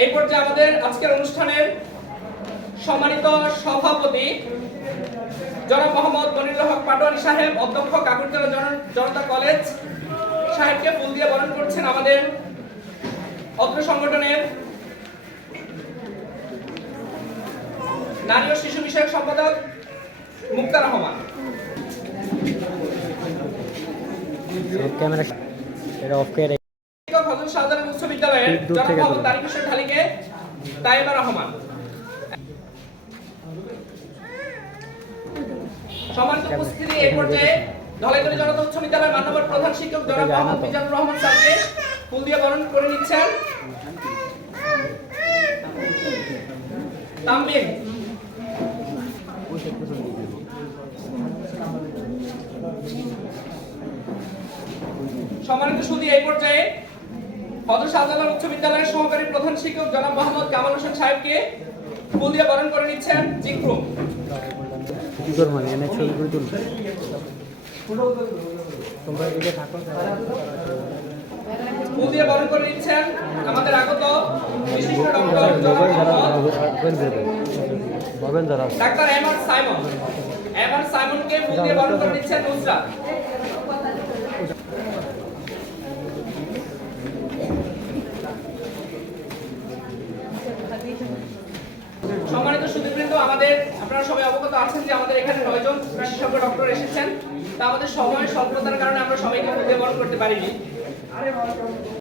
এই পর্যায়ে আমাদের আজকের অনুষ্ঠানের সম্মানিত সভাপতি জনাব মোহাম্মদ মনিরুল হক পাটোয়ারি সাহেব, অধ্যক্ষ কাকুরতলা জনতা কলেজ সাহেবকে ফুল দিয়ে বরণ করছেন আমাদের অত্র সংগঠনের নারী ও শিশু বিষয়ক সম্পাদক মুক্তা রহমান। হযরত শাহজালাল উচ্চ বিদ্যালয়ের জনাব মোহাম্মদ তারিক হোসেন ঢালিকে তাইবা রহমান। সম্মানিত উপস্থিতি, এই পর্যায়ে ধলাইতলী জনতা উচ্চ বিদ্যালয়ের মাননীয় প্রধান শিক্ষক জনাব মোহাম্মদ মিজানুর রহমান স্যারকে ফুল দিয়ে বরণ করে নিচ্ছেন তামবিন। সম্মানিত সুধী, এই পর্যায়ে হযরত শাহজালাল উচ্চ বিদ্যালয়ের সহকারী প্রধান শিক্ষক জনাব মোহাম্মদ কামাল হোসেন সাহেবকে ফুল দিয়ে বরণ করে নিচ্ছেন জিক্রুম। ফুল দিয়ে বরণ করে নিচ্ছেন আমাদের আগত বিশিষ্ট ডক্টর ডাক্তার এমআর সাইমন। এমআর সাইমনকে ফুল দিয়ে বরণ করে নিচ্ছেন নুসরাত। সম্মানিত সুধীবৃন্দ, আপনারা সবাই অবগত আছেন যে আমাদের এখানে 9 জন বিশেষজ্ঞ ডক্টর এসেছেন। তা আমাদের সময় স্বল্পতার কারণে আমরা সবাইকে ফুল দিয়ে বরণ করতে পারিনি।